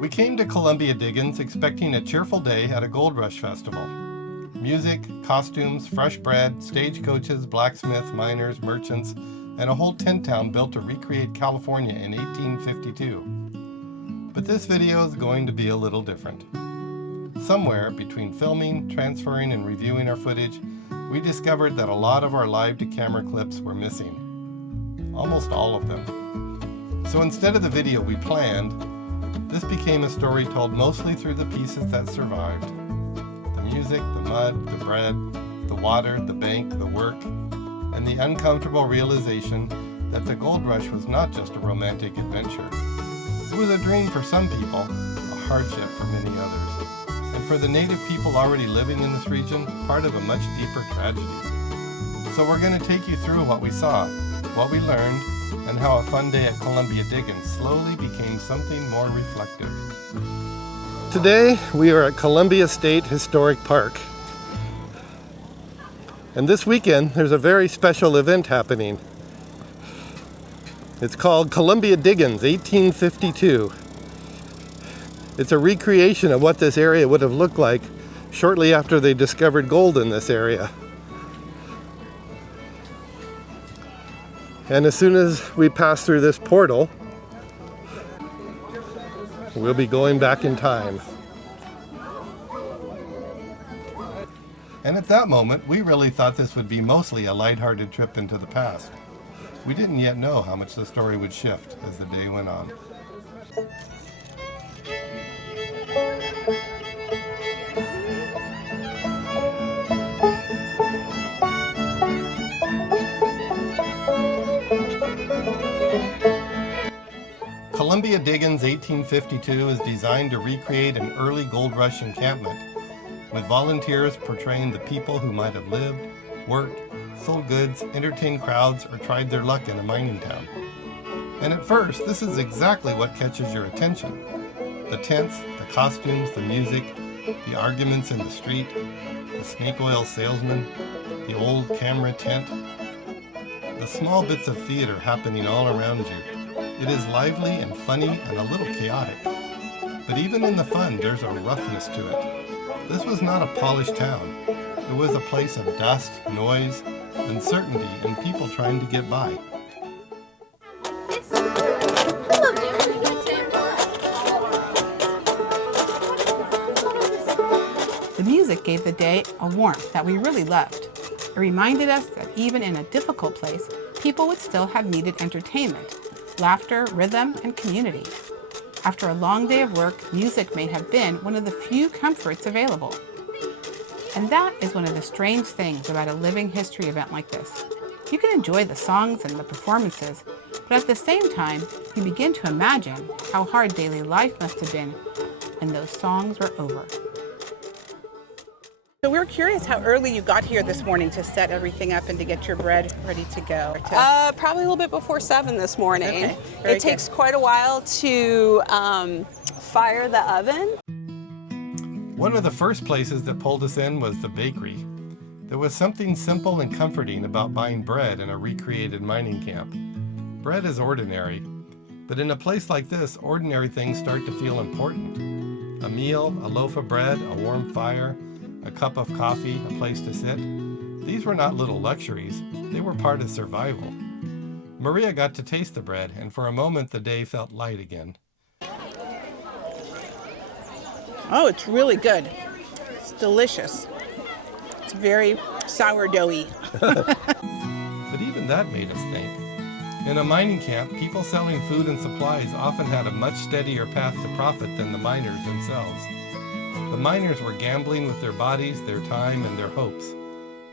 We came to Columbia Diggins expecting a cheerful day at a Gold Rush festival. Music, costumes, fresh bread, stagecoaches, blacksmith, miners, merchants, and a whole tent town built to recreate California in 1852. But this video is going to be a little different. Somewhere between filming, transferring, and reviewing our footage, we discovered that a lot of our live-to-camera clips were missing. Almost all of them. So instead of the video we planned, this became a story told mostly through the pieces that survived. The music, the mud, the bread, the water, the bank, the work, and the uncomfortable realization that the Gold Rush was not just a romantic adventure. It was a dream for some people, a hardship for many others. And for the native people already living in this region, part of a much deeper tragedy. So we're going to take you through what we saw, what we learned, and how a fun day at Columbia Diggins slowly became something more reflective. Today, we are at Columbia State Historic Park. And this weekend, there's a very special event happening. It's called Columbia Diggins, 1852. It's a recreation of what this area would have looked like shortly after they discovered gold in this area. And as soon as we pass through this portal, we'll be going back in time. And at that moment, we really thought this would be mostly a lighthearted trip into the past. We didn't yet know how much the story would shift as the day went on. Columbia Diggins 1852 is designed to recreate an early gold rush encampment, with volunteers portraying the people who might have lived, worked, sold goods, entertained crowds, or tried their luck in a mining town. And at first, this is exactly what catches your attention. The tents, the costumes, the music, the arguments in the street, the snake oil salesman, the old camera tent, the small bits of theater happening all around you. It is lively and funny and a little chaotic. But even in the fun, there's a roughness to it. This was not a polished town. It was a place of dust, noise, uncertainty, and people trying to get by. The music gave the day a warmth that we really loved. It reminded us that even in a difficult place, people would still have needed entertainment, laughter, rhythm, and community. After a long day of work, music may have been one of the few comforts available. And that is one of the strange things about a living history event like this. You can enjoy the songs and the performances, but at the same time, you begin to imagine how hard daily life must have been when those songs were over. So we're curious how early you got here this morning to set everything up and to get your bread ready to go. Probably a little bit before 7 this morning. Okay, it takes quite a while to fire the oven. One of the first places that pulled us in was the bakery. There was something simple and comforting about buying bread in a recreated mining camp. Bread is ordinary, but in a place like this, ordinary things start to feel important. A meal, a loaf of bread, a warm fire, a cup of coffee, a place to sit. These were not little luxuries, they were part of survival. Maria got to taste the bread, and for a moment the day felt light again. Oh, it's really good. It's delicious. It's very sourdoughy. But even that made us think. In a mining camp, people selling food and supplies often had a much steadier path to profit than the miners themselves. The miners were gambling with their bodies, their time, and their hopes.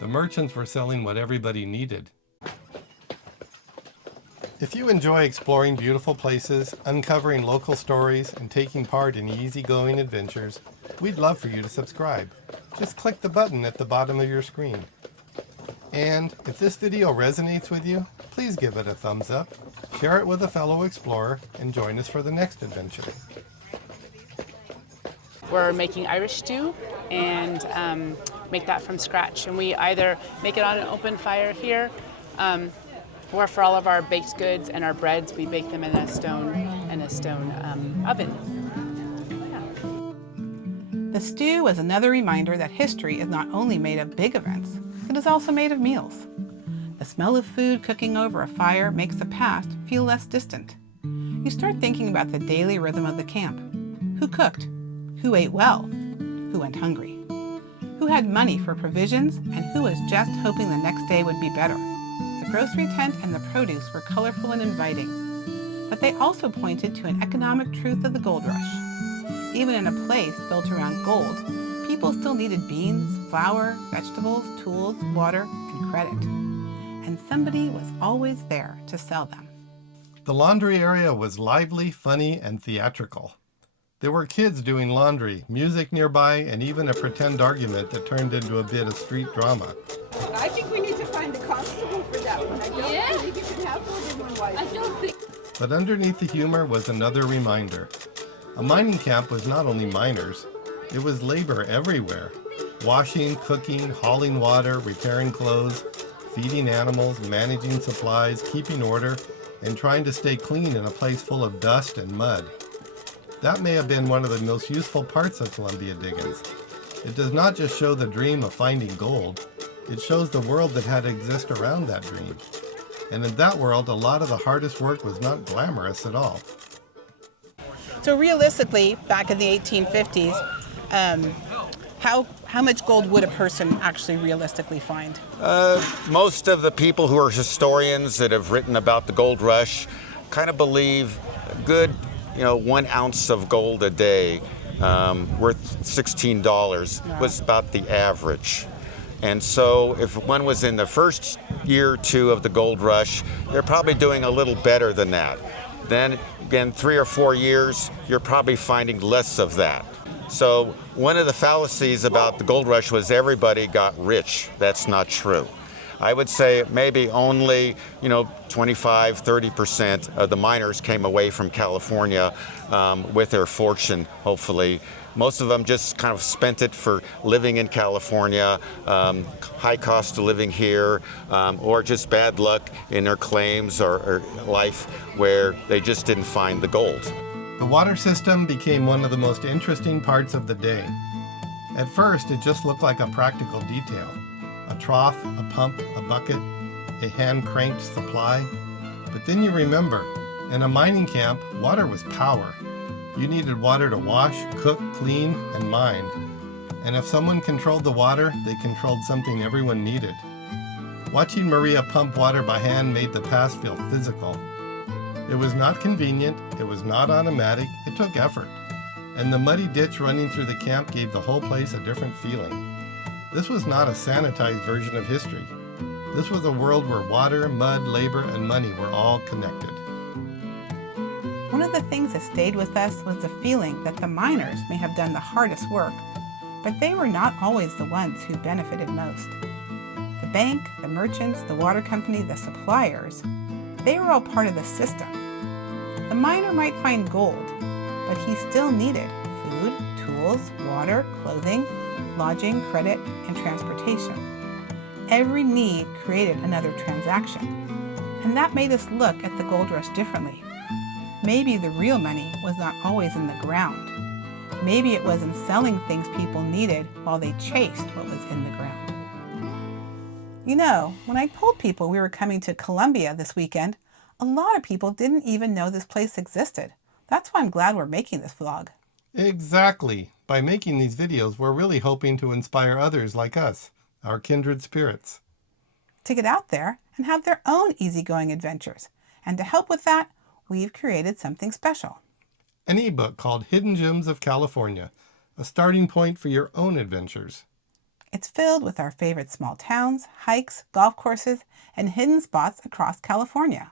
The merchants were selling what everybody needed. If you enjoy exploring beautiful places, uncovering local stories, and taking part in easygoing adventures, we'd love for you to subscribe. Just click the button at the bottom of your screen. And if this video resonates with you, please give it a thumbs up, share it with a fellow explorer, and join us for the next adventure. We're making Irish stew and make that from scratch. And we either make it on an open fire here, or for all of our baked goods and our breads, we bake them in a stone oven. The stew was another reminder that history is not only made of big events, it is also made of meals. The smell of food cooking over a fire makes the past feel less distant. You start thinking about the daily rhythm of the camp. Who cooked? Who ate well? Who went hungry? Who had money for provisions and who was just hoping the next day would be better? The grocery tent and the produce were colorful and inviting, but they also pointed to an economic truth of the gold rush. Even in a place built around gold, people still needed beans, flour, vegetables, tools, water, and credit. And somebody was always there to sell them. The laundry area was lively, funny, and theatrical. There were kids doing laundry, music nearby, and even a pretend argument that turned into a bit of street drama. I think we need to find the constable for that one. I don't think you can have more than one wife. I don't think. But underneath the humor was another reminder. A mining camp was not only miners, it was labor everywhere. Washing, cooking, hauling water, repairing clothes, feeding animals, managing supplies, keeping order, and trying to stay clean in a place full of dust and mud. That may have been one of the most useful parts of Columbia Diggins. It does not just show the dream of finding gold, it shows the world that had to exist around that dream. And in that world, a lot of the hardest work was not glamorous at all. So realistically, back in the 1850s, how much gold would a person actually realistically find? Most of the people who are historians that have written about the gold rush kind of believe a good, 1 ounce of gold a day, worth $16, was about the average. And so if one was in the first year or two of the gold rush, they're probably doing a little better than that. Then again, 3 or 4 years, you're probably finding less of that. So one of the fallacies about the gold rush was everybody got rich. That's not true. I would say maybe only, 25, 30% of the miners came away from California with their fortune, hopefully. Most of them just kind of spent it for living in California, high cost of living here, or just bad luck in their claims or life where they just didn't find the gold. The water system became one of the most interesting parts of the day. At first, it just looked like a practical detail. A trough, a pump, a bucket, a hand-cranked supply. But then you remember, in a mining camp, water was power. You needed water to wash, cook, clean, and mine. And if someone controlled the water, they controlled something everyone needed. Watching Maria pump water by hand made the past feel physical. It was not convenient, it was not automatic, it took effort. And the muddy ditch running through the camp gave the whole place a different feeling. This was not a sanitized version of history. This was a world where water, mud, labor, and money were all connected. One of the things that stayed with us was the feeling that the miners may have done the hardest work, but they were not always the ones who benefited most. The bank, the merchants, the water company, the suppliers, they were all part of the system. The miner might find gold, but he still needed food, tools, water, clothing, lodging, credit, and transportation. Every need created another transaction, and that made us look at the gold rush differently. Maybe the real money was not always in the ground. Maybe it was in selling things people needed while they chased what was in the ground. When I told people we were coming to Columbia this weekend, a lot of people didn't even know this place existed. That's why I'm glad we're making this vlog. Exactly. By making these videos, we're really hoping to inspire others like us, our kindred spirits, to get out there and have their own easygoing adventures. And to help with that, we've created something special. An ebook called Hidden Gems of California, a starting point for your own adventures. It's filled with our favorite small towns, hikes, golf courses, and hidden spots across California.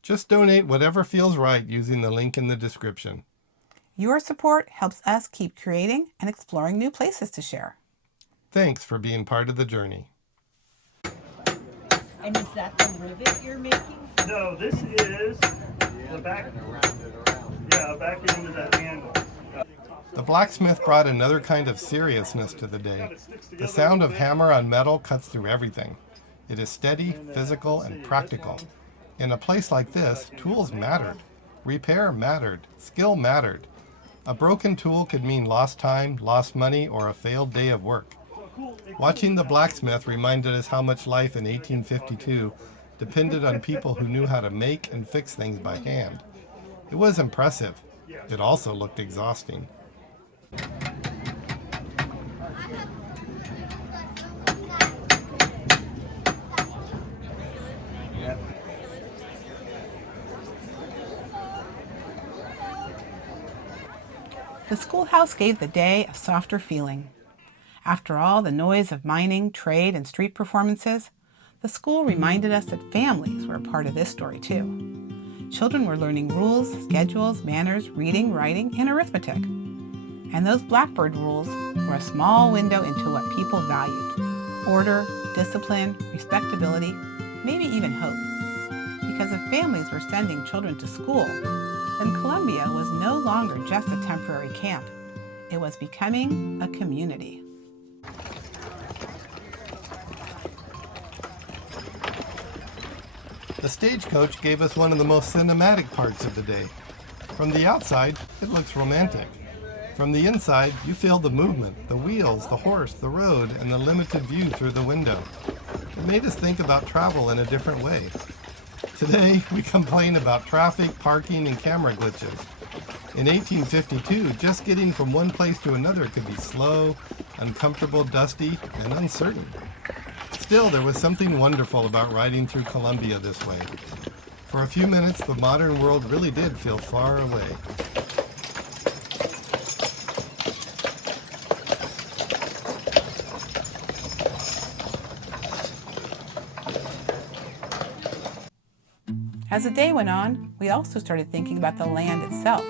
Just donate whatever feels right using the link in the description. Your support helps us keep creating and exploring new places to share. Thanks for being part of the journey. And is that the rivet you're making? No, this is the back. Yeah, back into that handle. The blacksmith brought another kind of seriousness to the day. The sound of hammer on metal cuts through everything. It is steady, physical, and practical. In a place like this, tools mattered. Repair mattered. Skill mattered. A broken tool could mean lost time, lost money, or a failed day of work. Watching the Blacksmith reminded us how much life in 1852 depended on people who knew how to make and fix things by hand. It was impressive. It also looked exhausting. The schoolhouse gave the day a softer feeling. After all the noise of mining, trade, and street performances, the school reminded us that families were a part of this story too. Children were learning rules, schedules, manners, reading, writing, and arithmetic. And those Blackbird rules were a small window into what people valued: order, discipline, respectability, maybe even hope. Because if families were sending children to school, then Columbia was no longer just a temporary camp. It was becoming a community. The Stagecoach gave us one of the most cinematic parts of the day. From the outside, it looks romantic. From the inside, you feel the movement, the wheels, the horse, the road, and the limited view through the window. It made us think about travel in a different way. Today, we complain about traffic, parking, and camera glitches. In 1852, just getting from one place to another could be slow, uncomfortable, dusty, and uncertain. Still, there was something wonderful about riding through Columbia this way. For a few minutes, the modern world really did feel far away. As the day went on, we also started thinking about the land itself.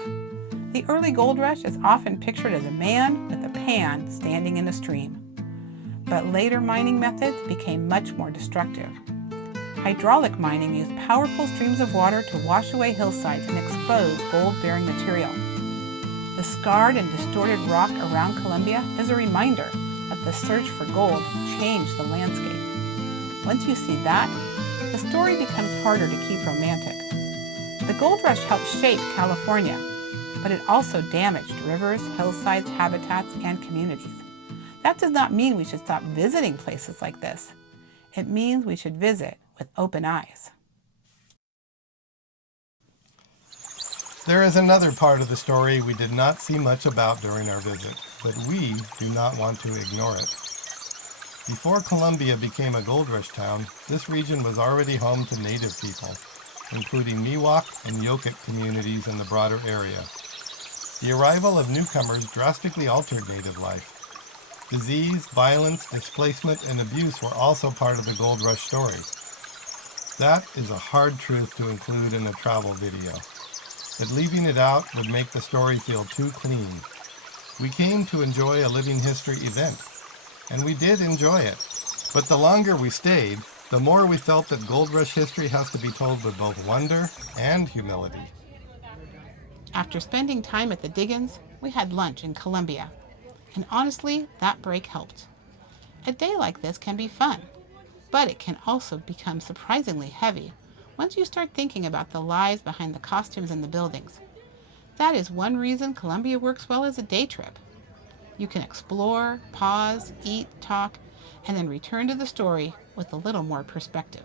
The early gold rush is often pictured as a man with a pan standing in a stream. But later mining methods became much more destructive. Hydraulic mining used powerful streams of water to wash away hillsides and expose gold-bearing material. The scarred and distorted rock around Columbia is a reminder that the search for gold changed the landscape. Once you see that, the story becomes harder to keep romantic. The gold rush helped shape California, but it also damaged rivers, hillsides, habitats, and communities. That does not mean we should stop visiting places like this. It means we should visit with open eyes. There is another part of the story we did not see much about during our visit, but we do not want to ignore it. Before Columbia became a gold rush town, this region was already home to native people, including Miwok and Yokit communities in the broader area. The arrival of newcomers drastically altered native life. Disease, violence, displacement, and abuse were also part of the gold rush story. That is a hard truth to include in a travel video, but leaving it out would make the story feel too clean. We came to enjoy a living history event, and we did enjoy it. But the longer we stayed, the more we felt that gold rush history has to be told with both wonder and humility. After spending time at the Diggins, we had lunch in Columbia. And honestly, that break helped. A day like this can be fun, but it can also become surprisingly heavy once you start thinking about the lives behind the costumes and the buildings. That is one reason Columbia works well as a day trip. You can explore, pause, eat, talk, and then return to the story with a little more perspective.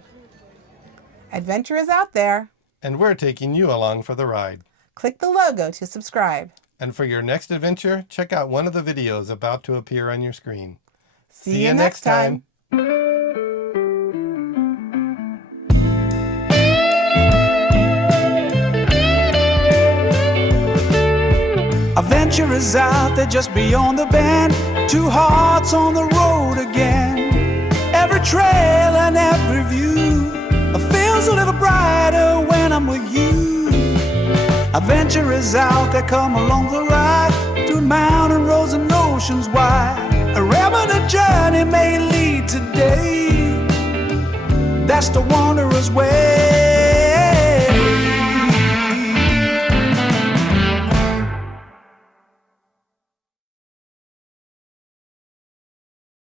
Adventure is out there. And we're taking you along for the ride. Click the logo to subscribe. And for your next adventure, check out one of the videos about to appear on your screen. See you next time. Adventure is out there just beyond the bend. Two hearts on the road again. Every trail and every view feels a little brighter when I'm with you. Adventure is out there, come along the ride, through mountain roads and oceans wide. Wherever the journey may lead today, that's the wanderer's way.